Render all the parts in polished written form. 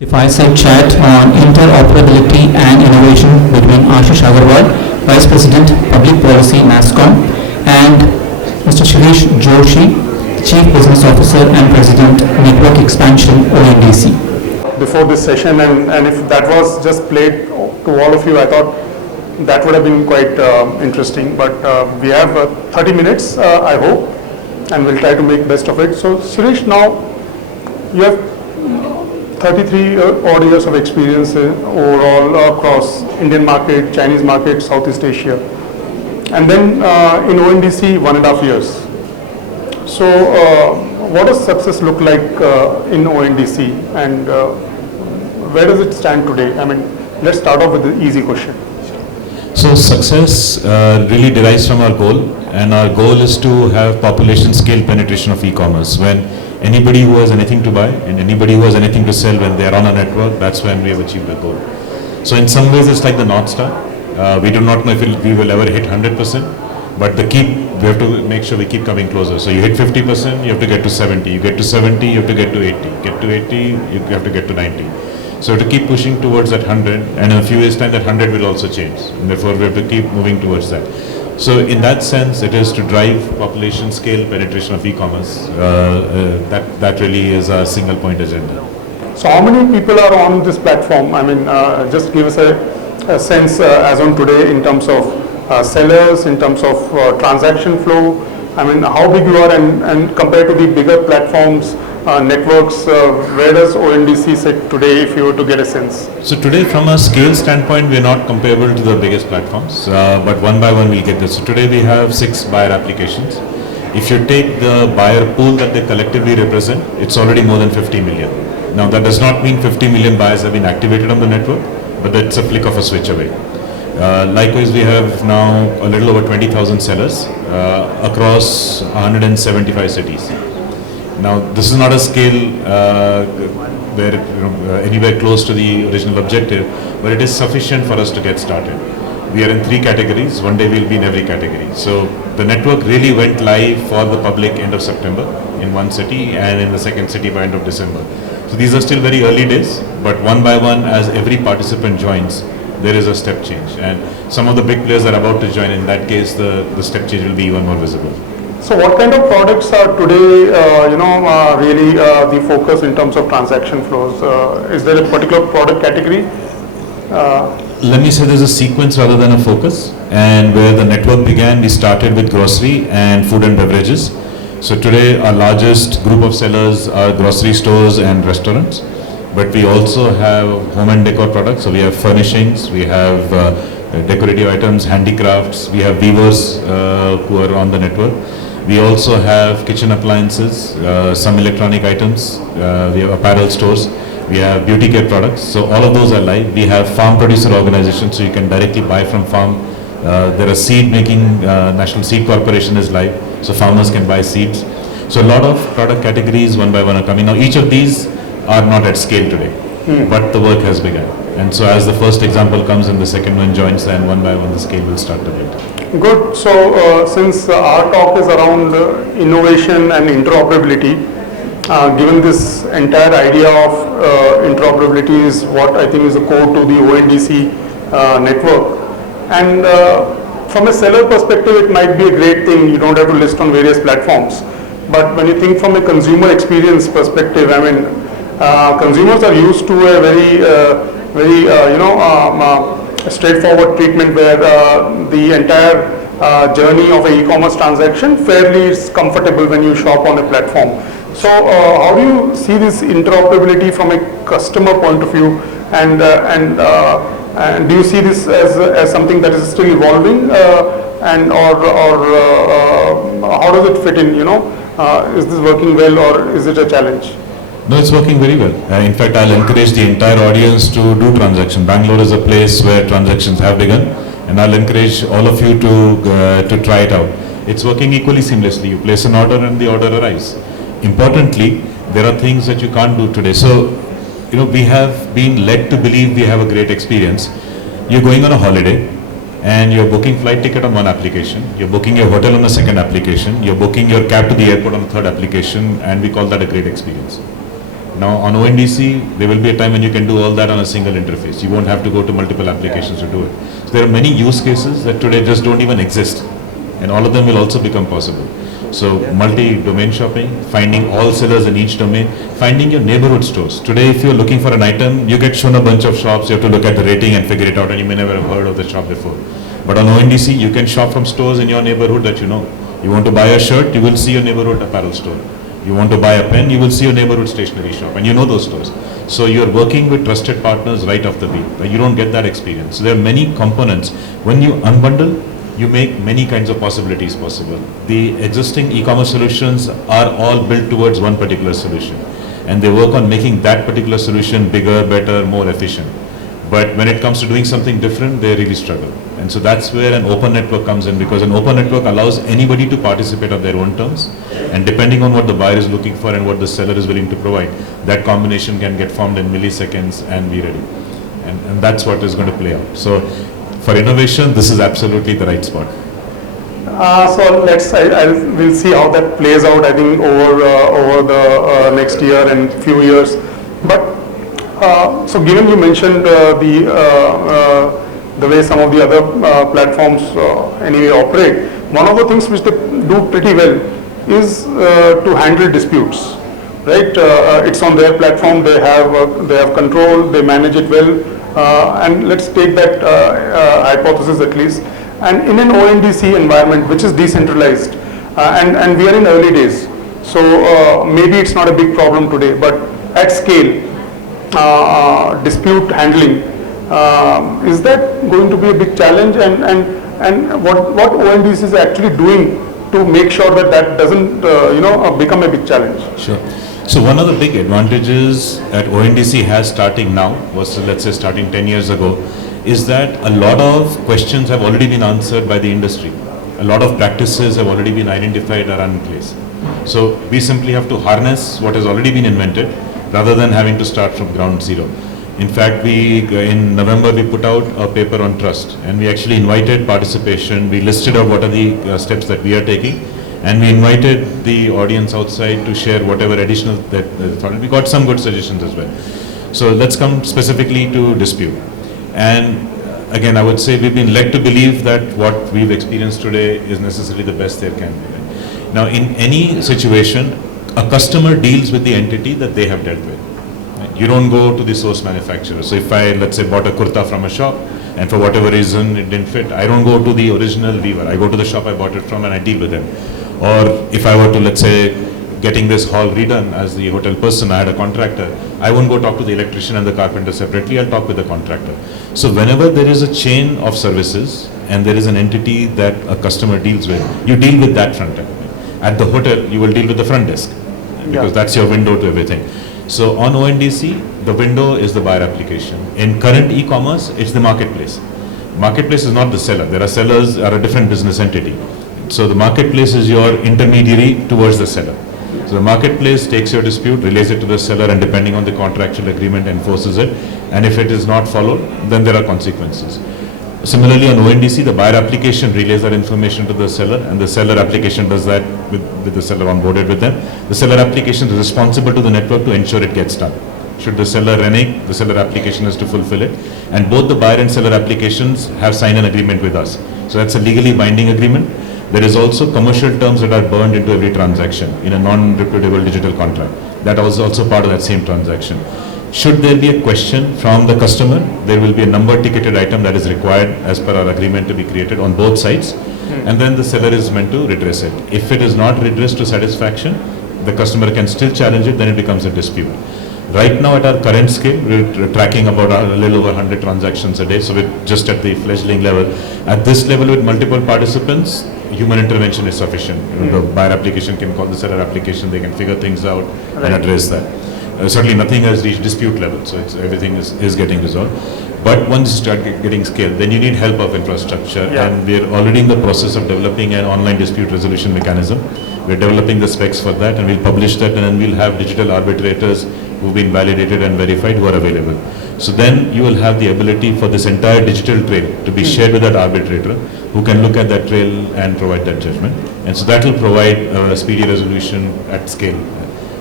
The Fireside chat on interoperability and innovation between Ashish Aggarwal, Vice President, Public Policy, Nasscom, and Mr. Shireesh Joshi, Chief Business Officer and President, Network Expansion, ONDC. Before this session, and if that was just played to all of you, I thought that would have been quite interesting. But we have 30 minutes, I hope, and we'll try to make best of it. So, Shireesh, now you have 33 odd years of experience overall across Indian market, Chinese market, Southeast Asia, and then in ONDC 1.5 years. So what does success look like in ONDC, and where does it stand today? I mean, let's start off with the easy question. So success really derives from our goal, and our goal is to have population scale penetration of e-commerce. When anybody who has anything to buy and anybody who has anything to sell, when they are on a network, that's when we have achieved the goal. So in some ways it's like the North Star. We do not know if we will ever hit 100%, but we have to make sure we keep coming closer. So you hit 50%, you have to get to 70. You get to 70, you have to get to 80. Get to 80, you have to get to 90. So to keep pushing towards that 100, and in a few years time that 100 will also change. And therefore we have to keep moving towards that. So in that sense, it is to drive population scale penetration of e-commerce. That really is our single point agenda. So how many people are on this platform? I mean, just give us a sense as on today in terms of sellers, in terms of transaction flow. I mean, how big you are, and compared to the bigger platforms, networks, where does ONDC sit today, if you were to get a sense? So today, from a scale standpoint, we are not comparable to the biggest platforms, but one by one we'll get there. So today we have 6 buyer applications. If you take the buyer pool that they collectively represent, it's already more than 50 million. Now that does not mean 50 million buyers have been activated on the network, but that's a flick of a switch away. Likewise, we have now a little over 20,000 sellers across 175 cities. Now, this is not a scale where anywhere close to the original objective, but it is sufficient for us to get started. We are in 3 categories. One day we'll be in every category. So the network really went live for the public end of September in one city, and in the second city by end of December. So these are still very early days, but one by one, as every participant joins, there is a step change. And some of the big players are about to join. In that case, the step change will be even more visible. So what kind of products are today, really the focus in terms of transaction flows? Is there a particular product category? Let me say there's a sequence rather than a focus. And where the network began, we started with grocery and food and beverages. So today our largest group of sellers are grocery stores and restaurants. But we also have home and decor products. So we have furnishings, we have decorative items, handicrafts, we have weavers who are on the network. We also have kitchen appliances, some electronic items, we have apparel stores, we have beauty care products. So all of those are live. We have farm producer organizations, so you can directly buy from farm. There are seed making, National Seed Corporation is live, so farmers can buy seeds. So a lot of product categories one by one are coming. Now each of these are not at scale today, but the work has begun. And so as the first example comes and the second one joins, then one by one the scale will start to build. Good. So since our talk is around innovation and interoperability, given this entire idea of interoperability is what I think is the core to the ONDC network. And from a seller perspective, it might be a great thing. You don't have to list on various platforms. But when you think from a consumer experience perspective, I mean, consumers are used to a very straightforward treatment where the entire journey of an e-commerce transaction fairly is comfortable when you shop on a platform. So how do you see this interoperability from a customer point of view, and do you see this as something that is still evolving, and or how does it fit in? Is this working well, or is it a challenge? No, it's working very well. In fact, I'll encourage the entire audience to do transaction. Bangalore is a place where transactions have begun, and I'll encourage all of you to try it out. It's working equally seamlessly. You place an order and the order arrives. Importantly, there are things that you can't do today. So, we have been led to believe we have a great experience. You're going on a holiday, and you're booking flight ticket on one application, you're booking your hotel on a second application, you're booking your cab to the airport on a third application, and we call that a great experience. Now on ONDC, there will be a time when you can do all that on a single interface. You won't have to go to multiple applications to do it. So there are many use cases that today just don't even exist, and all of them will also become possible. So multi-domain shopping, finding all sellers in each domain, finding your neighborhood stores. Today, if you're looking for an item, you get shown a bunch of shops, you have to look at the rating and figure it out, and you may never have heard of the shop before. But on ONDC, you can shop from stores in your neighborhood that you know. You want to buy a shirt, you will see your neighborhood apparel store. You want to buy a pen, you will see your neighborhood stationery shop, and you know those stores. So you're working with trusted partners right off the beat. You don't get that experience. So there are many components. When you unbundle, you make many kinds of possibilities possible. The existing e-commerce solutions are all built towards one particular solution, and they work on making that particular solution bigger, better, more efficient. But when it comes to doing something different, they really struggle. And so that's where an open network comes in, because an open network allows anybody to participate on their own terms, and depending on what the buyer is looking for and what the seller is willing to provide, that combination can get formed in milliseconds and be ready. And that's what is going to play out. So for innovation, this is absolutely the right spot. So we'll see how that plays out, I think, over the next year and few years. But so given you mentioned the way some of the other platforms anyway operate, one of the things which they do pretty well is to handle disputes, right? It's on their platform, they have control, they manage it well, and let's take that hypothesis at least. And in an ONDC environment which is decentralized, and we are in early days, so maybe it's not a big problem today, but at scale, dispute handling, is that going to be a big challenge, and what ONDC is actually doing to make sure that that doesn't become a big challenge? Sure. So one of the big advantages that ONDC has starting now versus, let's say, starting 10 years ago is that a lot of questions have already been answered by the industry. A lot of practices have already been identified or are in place. So we simply have to harness what has already been invented rather than having to start from ground zero. In fact, in November, we put out a paper on trust, and we actually invited participation. We listed out what are the steps that we are taking, and we invited the audience outside to share whatever additional that they thought. We got some good suggestions as well. So let's come specifically to dispute. And again, I would say we've been led to believe that what we've experienced today is necessarily the best there can be. Now, in any situation, a customer deals with the entity that they have dealt with. You don't go to the source manufacturer. So if I, let's say, bought a kurta from a shop, and for whatever reason it didn't fit, I don't go to the original weaver. I go to the shop I bought it from and I deal with them. Or if I were to, let's say, getting this hall redone as the hotel person, I had a contractor, I won't go talk to the electrician and the carpenter separately, I'll talk with the contractor. So whenever there is a chain of services and there is an entity that a customer deals with, you deal with that front end. At the hotel, you will deal with the front desk, because that's your window to everything. So on ONDC, the window is the buyer application. In current e-commerce, it's the marketplace. Marketplace is not the seller. There are sellers are a different business entity. So the marketplace is your intermediary towards the seller. So the marketplace takes your dispute, relays it to the seller, and depending on the contractual agreement, enforces it. And if it is not followed, then there are consequences. Similarly, on ONDC, the buyer application relays that information to the seller, and the seller application does that with the seller onboarded with them. The seller application is responsible to the network to ensure it gets done. Should the seller renege, the seller application is to fulfill it. And both the buyer and seller applications have signed an agreement with us. So that's a legally binding agreement. There is also commercial terms that are burned into every transaction in a non-repudiable digital contract. That was also part of that same transaction. Should there be a question from the customer, there will be a number ticketed item that is required as per our agreement to be created on both sides, and then the seller is meant to redress it. If it is not redressed to satisfaction, the customer can still challenge it, then it becomes a dispute. Right now at our current scale, we're tracking about a little over 100 transactions a day, so we're just at the fledgling level. At this level with multiple participants, human intervention is sufficient. The buyer application can call the seller application, they can figure things out and address that. Certainly nothing has reached dispute level, so everything is getting resolved. But once you start getting scale, then you need help of infrastructure, and we're already in the process of developing an online dispute resolution mechanism. We're developing the specs for that, and we'll publish that, and then we'll have digital arbitrators who've been validated and verified who are available. So then you will have the ability for this entire digital trail to be shared with that arbitrator who can look at that trail and provide that judgment. And so that will provide a speedy resolution at scale.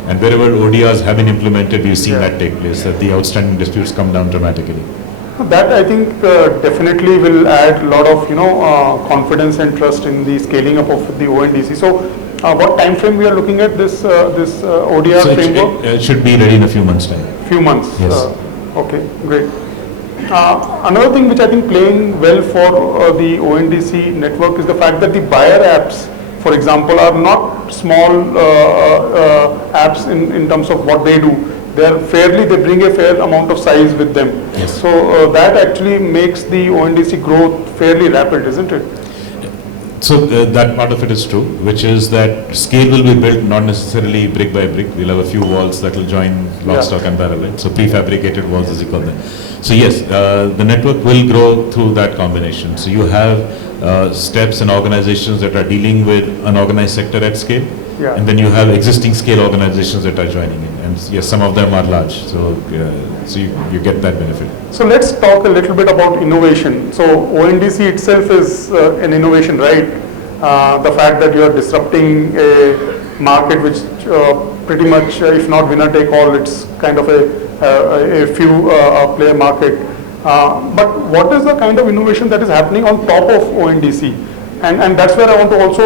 And wherever ODRs have been implemented, we've seen Yeah. that take place, that the outstanding disputes come down dramatically. That I think definitely will add a lot of confidence and trust in the scaling up of the ONDC. So, what time frame we are looking at this ODR So framework? it should be ready in a few months' time. Few months. Yes. Okay, great. Another thing which I think playing well for the ONDC network is the fact that the buyer apps, for example, are not small apps in terms of what they do. They bring a fair amount of size with them. Yes. So that actually makes the ONDC growth fairly rapid, isn't it? So that part of it is true, which is that scale will be built not necessarily brick by brick. We'll have a few walls that will join lock, stock and barrel, right? So prefabricated walls, as you call them. So yes, the network will grow through that combination. So you have steps and organizations that are dealing with unorganized sector at scale, Yeah. and then you have existing scale organizations that are joining in. And yes, some of them are large, so you get that benefit. So let's talk a little bit about innovation. So ONDC itself is an innovation, right? The fact that you are disrupting a market which pretty much, if not winner take all, it's kind of a few player market. But what is the kind of innovation that is happening on top of ONDC? And that's where I want to also,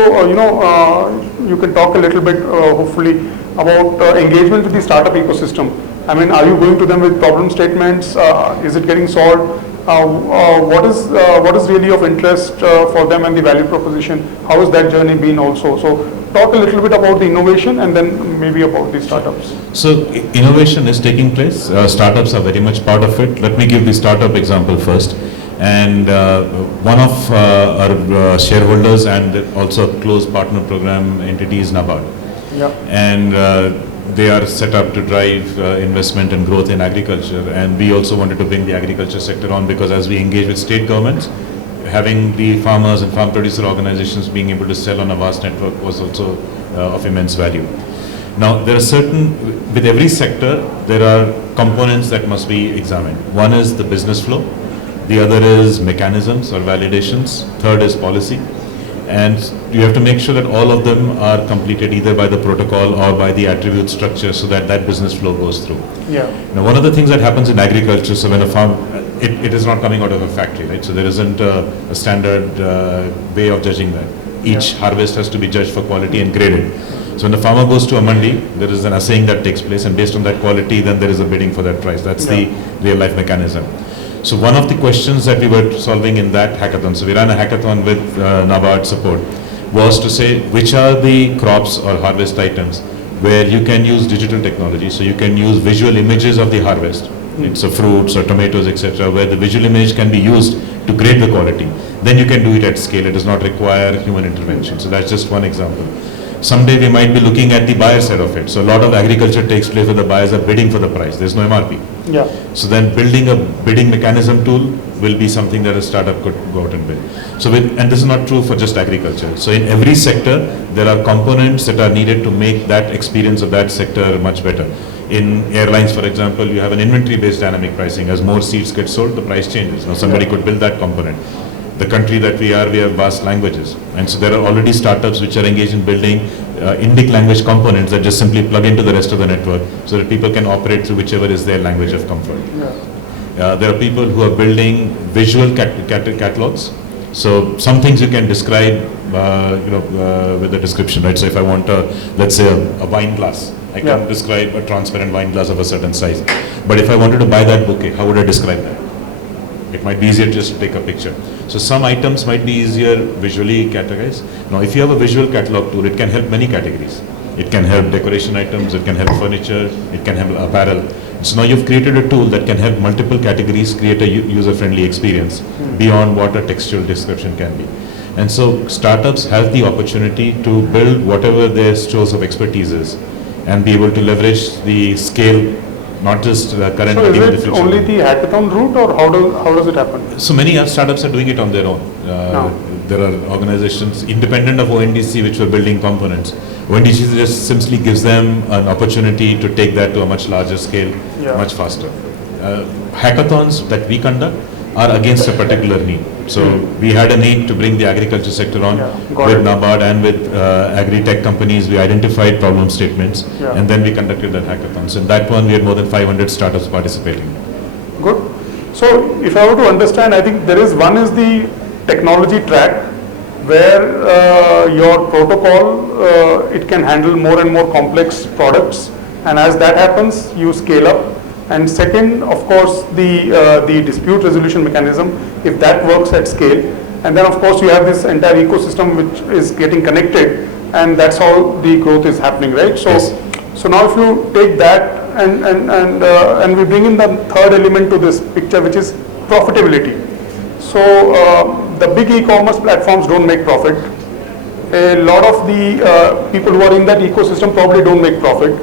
you can talk a little bit, hopefully, about engagement with the startup ecosystem. I mean, are you going to them with problem statements? Is it getting solved? What is really of interest for them and the value proposition? How has that journey been also? So talk a little bit about the innovation and then maybe about the startups. So innovation is taking place. Startups are very much part of it. Let me give the startup example first. And one of our shareholders and also a close partner program entity is NABARD. Yeah. And they are set up to drive investment and growth in agriculture. And we also wanted to bring the agriculture sector on, because as we engage with state governments, having the farmers and farm producer organizations being able to sell on a vast network was also of immense value. Now, there are with every sector, there are components that must be examined. One is the business flow. The other is mechanisms or validations. Third is policy. And you have to make sure that all of them are completed either by the protocol or by the attribute structure, so that that business flow goes through. Yeah. Now, one of the things that happens in agriculture, so when a farm, it is not coming out of a factory, right? So there isn't a standard way of judging that. Each harvest has to be judged for quality and graded. So when the farmer goes to a mandi, there is an assaying that takes place, and based on that quality, then there is a bidding for that price. That's the real life mechanism. So one of the questions that we were solving in that hackathon, so we ran a hackathon with NABARD support, was to say which are the crops or harvest items where you can use digital technology. So you can use visual images of the harvest. It's fruits or tomatoes, etc., where the visual image can be used to grade the quality. Then you can do it at scale. It does not require human intervention. So that's just one example. Someday we might be looking at the buyer side of it. So a lot of agriculture takes place where the buyers are bidding for the price. There's no MRP. Yeah. So then building a bidding mechanism tool will be something that a startup could go out and build. So and this is not true for just agriculture. So in every sector, there are components that are needed to make that experience of that sector much better. In airlines, for example, you have an inventory-based dynamic pricing. As more seats get sold, the price changes. Now somebody could build that component. The country that we are, we have vast languages. And so there are already startups which are engaged in building Indic language components that just simply plug into the rest of the network, so that people can operate through whichever is their language of comfort. There are people who are building visual catalogs. So some things you can describe, with a description, right? So if I want let's say a wine glass, I can describe a transparent wine glass of a certain size. But if I wanted to buy that bouquet, how would I describe that? It might be easier just to take a picture. So some items might be easier visually categorized. Now, if you have a visual catalog tool, it can help many categories. It can help decoration items, it can help furniture, it can help apparel. So now you've created a tool that can help multiple categories create a user-friendly experience beyond what a textual description can be. And so startups have the opportunity to build whatever their stores of expertise is and be able to leverage the scale, not just current. So is it only the hackathon route, or how does it happen? So many startups are doing it on their own. There are organizations independent of ONDC which were building components. ONDC just simply gives them an opportunity to take that to a much larger scale, much faster. Hackathons that we conduct are against a particular need. So we had a need to bring the agriculture sector on with NABARD and with agri-tech companies. We identified problem statements and then we conducted that hackathon. So in that one, we had more than 500 startups participating. Good. So if I were to understand, I think there is one is the technology track where your protocol, it can handle more and more complex products, and as that happens, you scale up. And second, of course, the dispute resolution mechanism, if that works at scale, and then of course you have this entire ecosystem which is getting connected, and that's how the growth is happening, right? So, so now if you take that and we bring in the third element to this picture, which is profitability. So the big e-commerce platforms don't make profit. A lot of the people who are in that ecosystem probably don't make profit,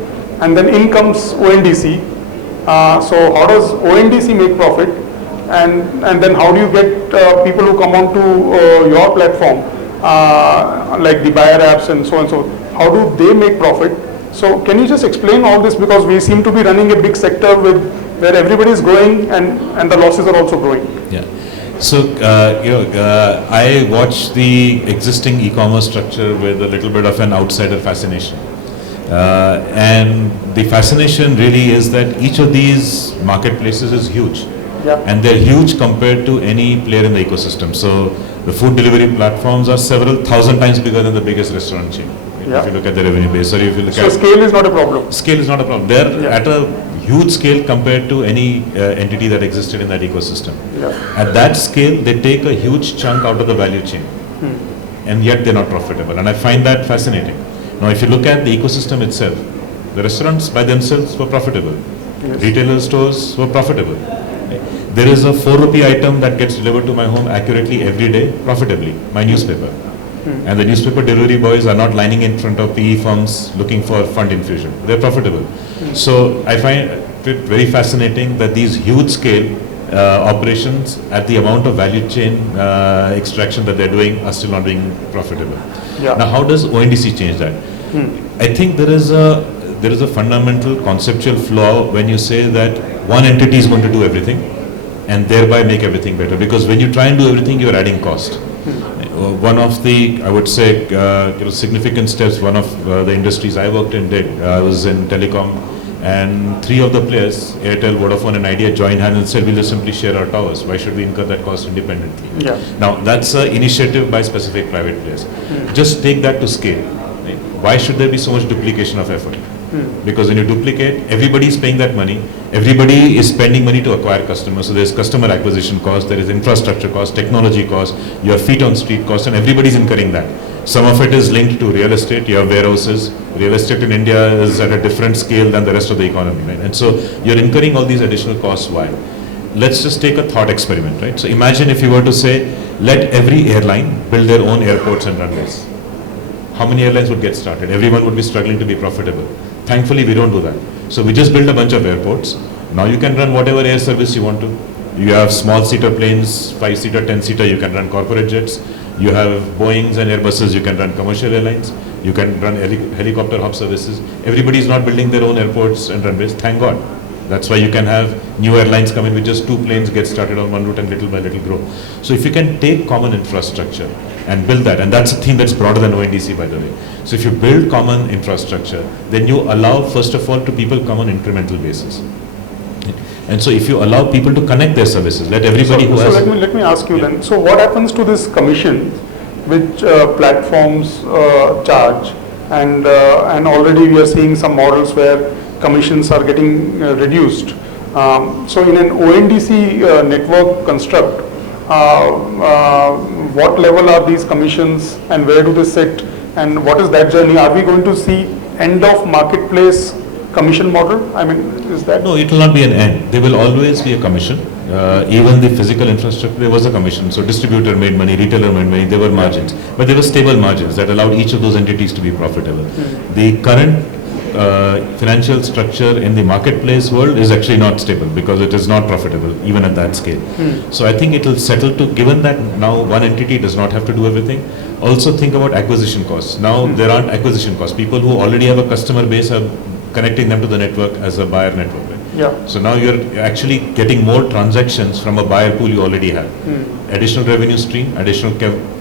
and then in comes ONDC. So how does ONDC make profit, and then how do you get people who come onto your platform, like the buyer apps and so on and so on, how do they make profit? So can you just explain all this, because we seem to be running a big sector with where everybody is growing and the losses are also growing. Yeah. So I watch the existing e-commerce structure with a little bit of an outsider fascination. And the fascination really is that each of these marketplaces is huge, and they're huge compared to any player in the ecosystem. So the food delivery platforms are several thousand times bigger than the biggest restaurant chain. If you look at the revenue base, or if you look at scale is not a problem. Scale is not a problem. They're at a huge scale compared to any entity that existed in that ecosystem. At that scale, they take a huge chunk out of the value chain, and yet they're not profitable. And I find that fascinating. Now, if you look at the ecosystem itself, the restaurants by themselves were profitable. Retailer stores were profitable. There is a 4 rupee item that gets delivered to my home accurately every day, profitably, my newspaper. And the newspaper delivery boys are not lining in front of PE firms looking for fund infusion. They're profitable. So I find it very fascinating that these huge scale operations at the amount of value chain extraction that they're doing are still not being profitable. Now, how does ONDC change that? I think there is a fundamental conceptual flaw when you say that one entity is going to do everything and thereby make everything better. Because when you try and do everything, you're adding cost. One of the, I would say, significant steps one of the industries I worked in did, I was in telecom, and 3 of the players, Airtel, Vodafone and Idea, joined hands and said, we'll just simply share our towers. Why should we incur that cost independently? Now, that's an initiative by specific private players. Just take that to scale. Why should there be so much duplication of effort? Because when you duplicate, everybody is paying that money. Everybody is spending money to acquire customers. So there's customer acquisition cost, there is infrastructure cost, technology cost, your feet on street cost, and everybody's incurring that. Some of it is linked to real estate. You have warehouses. Real estate in India is at a different scale than the rest of the economy, right? And so you're incurring all these additional costs. Why? Let's just take a thought experiment, right? So imagine if you were to say, let every airline build their own airports and runways. How many airlines would get started? Everyone would be struggling to be profitable. Thankfully, we don't do that. So we just build a bunch of airports. Now you can run whatever air service you want to. You have small seater planes, 5-seater, 10-seater, you can run corporate jets. You have Boeings and Airbuses, you can run commercial airlines. You can run helicopter hop services. Everybody is not building their own airports and runways, thank God. That's why you can have new airlines come in with just 2 planes, get started on one route and little by little grow. So if you can take common infrastructure and build that, and that's a theme that's broader than ONDC, by the way. So if you build common infrastructure, then you allow, first of all, to people come on incremental basis. And so if you allow people to connect their services, let everybody who has... So let me ask you then, so what happens to this commission which platforms charge, and already we are seeing some models where commissions are getting reduced. So in an ONDC network construct, what level are these commissions and where do they sit, and what is that journey? Are we going to see end of marketplace commission model? I mean, is that? No, it will not be an end. There will always be a commission. Even the physical infrastructure, there was a commission. So distributor made money, retailer made money, there were margins. But there were stable margins that allowed each of those entities to be profitable. The current financial structure in the marketplace world is actually not stable because it is not profitable even at that scale. So I think it will settle to, given that now one entity does not have to do everything, also think about acquisition costs. Now there aren't acquisition costs. People who already have a customer base are connecting them to the network as a buyer network. Right? Yeah. So now you're actually getting more transactions from a buyer pool you already have. Additional revenue stream, additional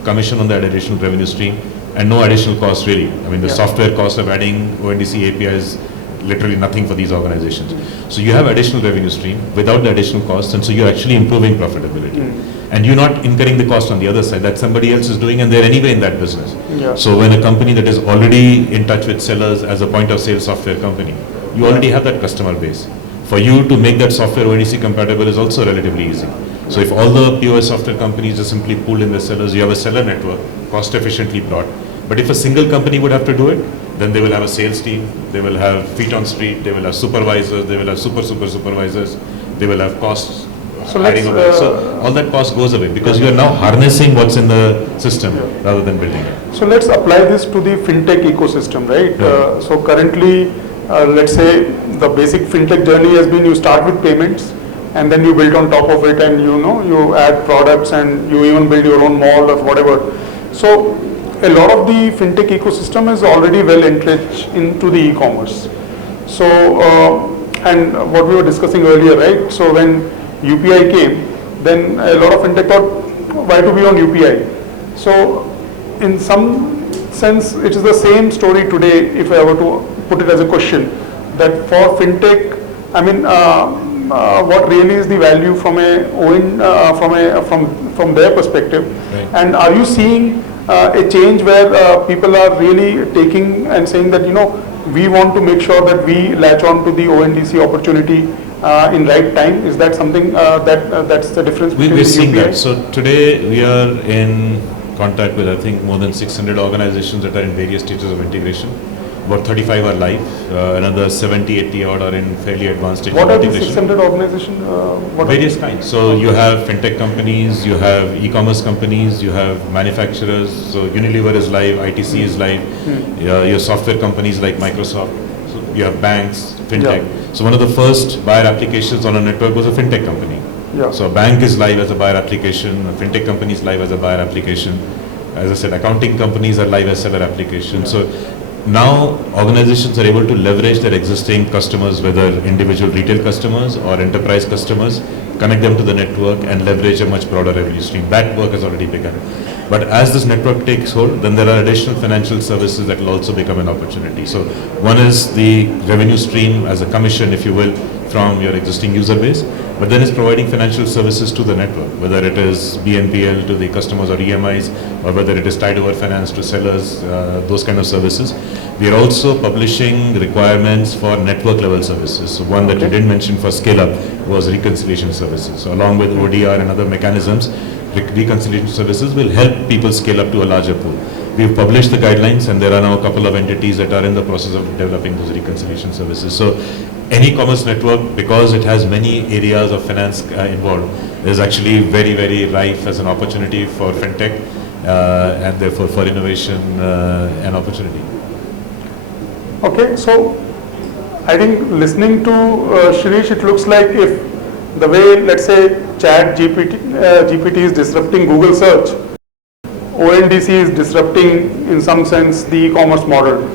commission on that additional revenue stream, and no additional cost really. I mean, the software cost of adding ONDC API is literally nothing for these organizations. So you have additional revenue stream without the additional cost, and so you're actually improving profitability. And you're not incurring the cost on the other side that somebody else is doing, and they're anyway in that business. Yeah. So when a company that is already in touch with sellers as a point of sale software company, you already have that customer base. For you to make that software ONDC compatible is also relatively easy. So if all the POS software companies just simply pool in their sellers, you have a seller network, cost efficiently brought. But if a single company would have to do it, then they will have a sales team, they will have feet on street, they will have supervisors, they will have super supervisors, they will have costs. So So all that cost goes away because you are now harnessing what's in the system rather than building it. So let's apply this to the fintech ecosystem, right? So currently, let's say the basic fintech journey has been you start with payments and then you build on top of it, and you add products and you even build your own mall or whatever. So a lot of the fintech ecosystem is already well entrenched into the e-commerce. So and what we were discussing earlier, right? So when UPI came, then a lot of fintech thought, why to be on UPI? So in some sense, it is the same story today. If I were to put it as a question, that for fintech, I mean, what really is the value from from their perspective? Right. And are you seeing a change where people are really taking and saying that we want to make sure that we latch on to the ONDC opportunity in right time? Is that something that's the difference between We're seeing UPI? that. So today we are in contact with I think more than 600 organizations that are in various stages of integration. About 35 are live, another 70, 80 odd are in fairly advanced stage What of are the integration. 600 organizations? Various kinds. So you have fintech companies, you have e-commerce companies, you have manufacturers. So Unilever is live, ITC is live. Your software companies like Microsoft. So you have banks, fintech. So one of the first buyer applications on a network was a fintech company. Yeah. So a bank is live as a buyer application, a fintech company is live as a buyer application. As I said, accounting companies are live as seller applications. So now organizations are able to leverage their existing customers, whether individual retail customers or enterprise customers, connect them to the network and leverage a much broader revenue stream. That work has already begun. But as this network takes hold, then there are additional financial services that will also become an opportunity. So one is the revenue stream as a commission, if you will, from your existing user base, but then it's providing financial services to the network, whether it is BNPL to the customers or EMIs, or whether it is tied over finance to sellers, those kind of services. We are also publishing requirements for network level services. So one that you didn't mention for scale up was reconciliation services. So along with ODR and other mechanisms, reconciliation services will help people scale up to a larger pool. We've published the guidelines and there are now a couple of entities that are in the process of developing those reconciliation services. So any commerce network, because it has many areas of finance involved, is actually very, very rife as an opportunity for fintech and therefore for innovation and opportunity. Okay, so I think listening to Shireesh, it looks like if the way, let's say, GPT is disrupting Google search, ONDC is disrupting, in some sense, the e-commerce model.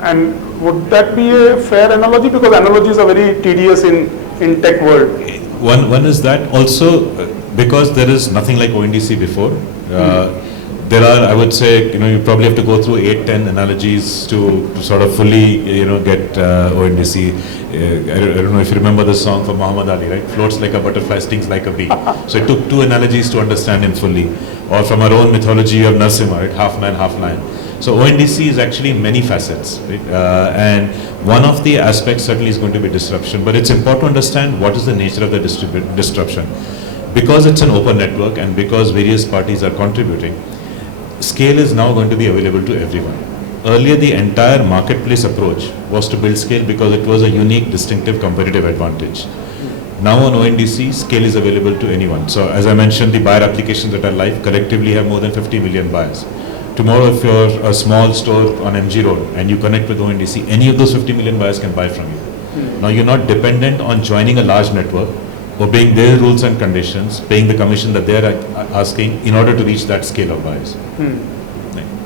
And would that be a fair analogy? Because analogies are very tedious in tech world. One is that also because there is nothing like ONDC before. There are, I would say, you probably have to go through 8-10 analogies to sort of fully, get ONDC. I don't know if you remember the song from Muhammad Ali, right? Floats like a butterfly, stings like a bee. So it took 2 analogies to understand him fully. Or from our own mythology of Nasscom, right? Half man, half lion. So ONDC is actually many facets, right? And one of the aspects certainly is going to be disruption. But it's important to understand what is the nature of the disruption. Because it's an open network and because various parties are contributing, scale is now going to be available to everyone. Earlier, the entire marketplace approach was to build scale because it was a unique, distinctive, competitive advantage. Now on ONDC, scale is available to anyone. So as I mentioned, the buyer applications that are live collectively have more than 50 million buyers. Tomorrow, if you're a small store on MG Road and you connect with ONDC, any of those 50 million buyers can buy from you. Now you're not dependent on joining a large network, obeying their rules and conditions, paying the commission that they're asking in order to reach that scale of buyers.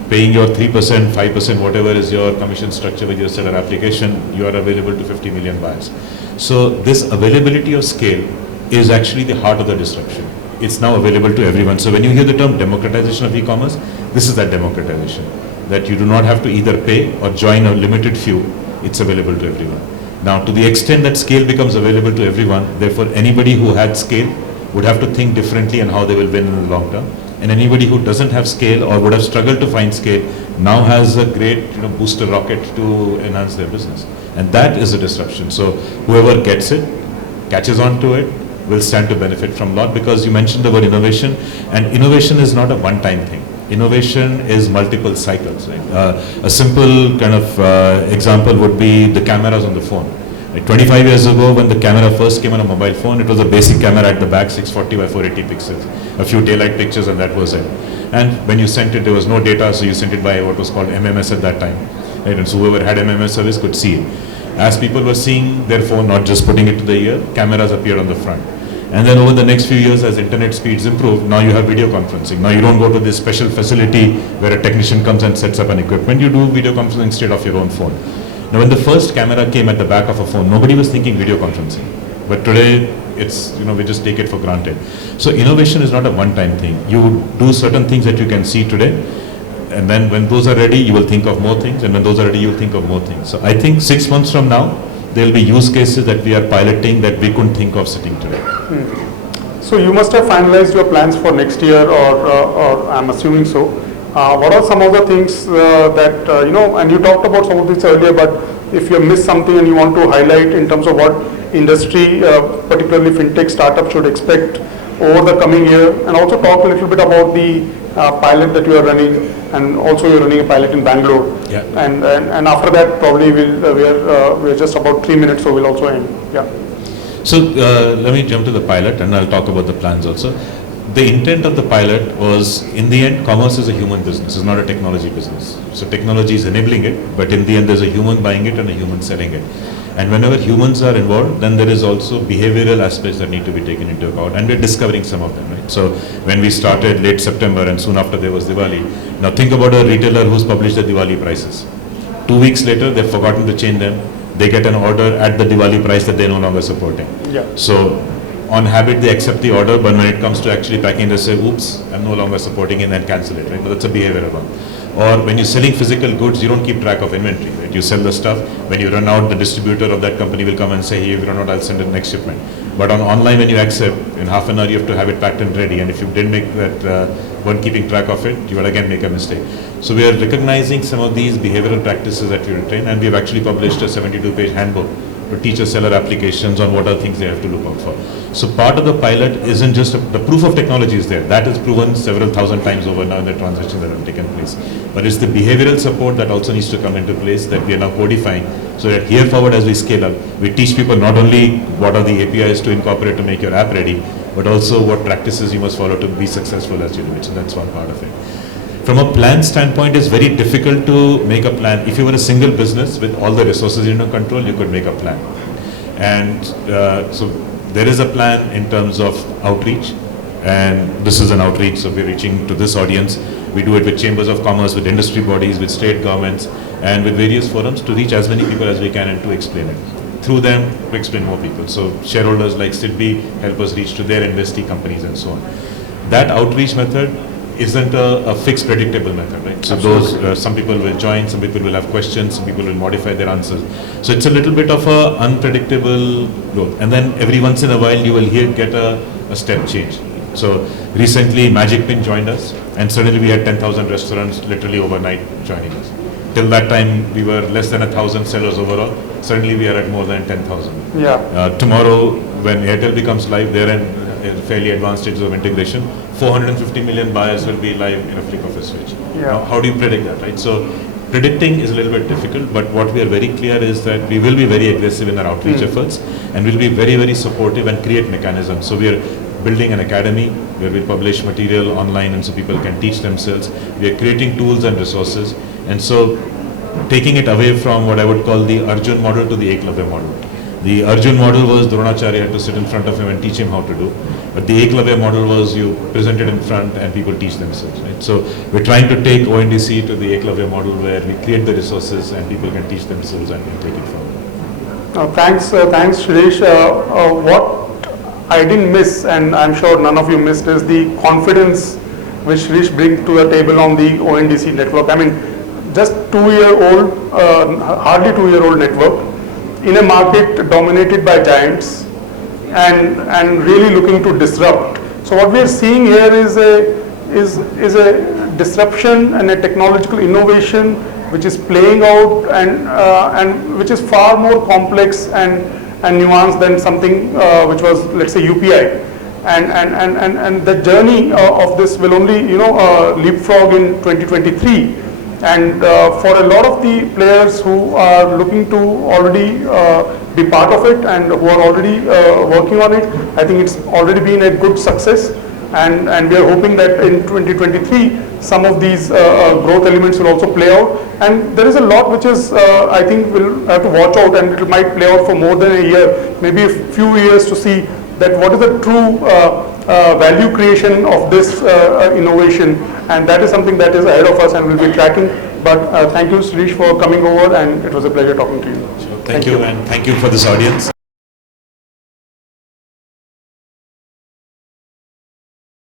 paying your 3%, 5%, whatever is your commission structure with your seller application, you are available to 50 million buyers. So this availability of scale is actually the heart of the disruption. It's now available to everyone. So when you hear the term democratization of e-commerce, this is that democratization. That you do not have to either pay or join a limited few, it's available to everyone. Now, to the extent that scale becomes available to everyone, therefore anybody who had scale would have to think differently on how they will win in the long term. And anybody who doesn't have scale or would have struggled to find scale now has a great booster rocket to enhance their business. And that is a disruption. So whoever gets it, catches on to it, will stand to benefit from a lot, because you mentioned the word innovation, and innovation is not a one-time thing. Innovation is multiple cycles. Right? A simple kind of example would be the cameras on the phone. Like 25 years ago, when the camera first came on a mobile phone, it was a basic camera at the back, 640 by 480 pixels, a few daylight pictures, and that was it. And when you sent it, there was no data, so you sent it by what was called MMS at that time. Right? And so whoever had MMS service could see it. As people were seeing their phone, not just putting it to the ear, cameras appeared on the front. And then over the next few years, as internet speeds improve, now you have video conferencing. Now you don't go to this special facility where a technician comes and sets up an equipment. You do video conferencing straight off your own phone. Now when the first camera came at the back of a phone, nobody was thinking video conferencing. But today, it's, we just take it for granted. So innovation is not a one-time thing. You do certain things that you can see today, and then when those are ready, you will think of more things, and when those are ready, you will think of more things. So I think 6 months from now, there will be use cases that we are piloting that we couldn't think of sitting today. So you must have finalized your plans for next year, or I'm assuming so. What are some of the things that, and you talked about some of this earlier, but if you missed something and you want to highlight in terms of what industry, particularly fintech startups, should expect over the coming year, and also talk a little bit about the pilot that you are running, and also you're running a pilot in Bangalore. Yeah. And after that, probably we're just about 3 minutes, so we'll also end. Yeah. So let me jump to the pilot, and I'll talk about the plans also. The intent of the pilot was, in the end, commerce is a human business, it's not a technology business. So technology is enabling it, but in the end there's a human buying it and a human selling it. And whenever humans are involved, then there is also behavioral aspects that need to be taken into account, and we're discovering some of them, right? So when we started late September and soon after there was Diwali, now think about a retailer who's published the Diwali prices. 2 weeks later, they've forgotten to change them. They get an order at the Diwali price that they're no longer supporting. Yeah. So on habit, they accept the order, but when it comes to actually packing, they say, oops, I'm no longer supporting it, and cancel it, right? But that's a behavioral one. Or when you're selling physical goods, you don't keep track of inventory, right? You sell the stuff. When you run out, the distributor of that company will come and say, hey, if you run out, I'll send it next shipment. But on online, when you accept, in half an hour, you have to have it packed and ready. And if you didn't make that, weren't keeping track of it, you will again make a mistake. So we are recognizing some of these behavioral practices that we retain, and we have actually published a 72-page handbook to teach a seller applications on what are things they have to look out for. So part of the pilot isn't just the proof of technology is there. That is proven several thousand times over now in the transactions that have taken place. But it's the behavioral support that also needs to come into place that we are now codifying, so that here forward as we scale up, we teach people not only what are the APIs to incorporate to make your app ready, but also what practices you must follow to be successful as you do it. So that's one part of it. From a plan standpoint, it's very difficult to make a plan. If you were a single business with all the resources in your control, you could make a plan. And so there is a plan in terms of outreach, and this is an outreach, so we're reaching to this audience. We do it with chambers of commerce, with industry bodies, with state governments, and with various forums to reach as many people as we can and to explain it. Through them, to explain more people. So shareholders like Sidby help us reach to their investee companies and so on. That outreach method isn't a fixed, predictable method, right? So those, some people will join, some people will have questions, some people will modify their answers. So it's a little bit of a unpredictable growth. And then every once in a while, you will get a step change. So recently, Magic Pin joined us, and suddenly we had 10,000 restaurants literally overnight joining us. Till that time, we were less than 1,000 sellers overall. Suddenly, we are at more than 10,000. Yeah. Tomorrow, when Airtel becomes live, they're in fairly advanced stages of integration. 450 million buyers will be live in a flick of a switch. Yeah. Now, how do you predict that, right? So predicting is a little bit difficult, but what we are very clear is that we will be very aggressive in our outreach efforts, and we'll be very, very supportive and create mechanisms. So we are building an academy where we'll publish material online, and so people can teach themselves. We are creating tools and resources, and so taking it away from what I would call the Arjun model to the Eklavya model. The Arjun model was Dronacharya had to sit in front of him and teach him how to do. But the Eklavya model was you present it in front and people teach themselves. Right? So we're trying to take ONDC to the Eklavya model where we create the resources and people can teach themselves and can take it forward. Thanks, Shireesh. What I didn't miss, and I'm sure none of you missed, is the confidence which Shireesh brings to the table on the ONDC network. I mean, just 2-year-old, hardly 2-year-old network in a market dominated by giants and really looking to disrupt. So what we are seeing here is a disruption and a technological innovation which is playing out and which is far more complex and nuanced than something which was, let's say, UPI. And the journey of this will only leapfrog in 2023. And for a lot of the players who are looking to already be part of it and who are already working on it, I think it's already been a good success. And we are hoping that in 2023, some of these growth elements will also play out. And there is a lot which is, I think, we'll have to watch out, and it might play out for more than a year, maybe a few years, to see that what is the true value creation of this innovation. And that is something that is ahead of us and we'll be tracking. But thank you, Shireesh, for coming over, and it was a pleasure talking to you. Thank you, and thank you for this audience.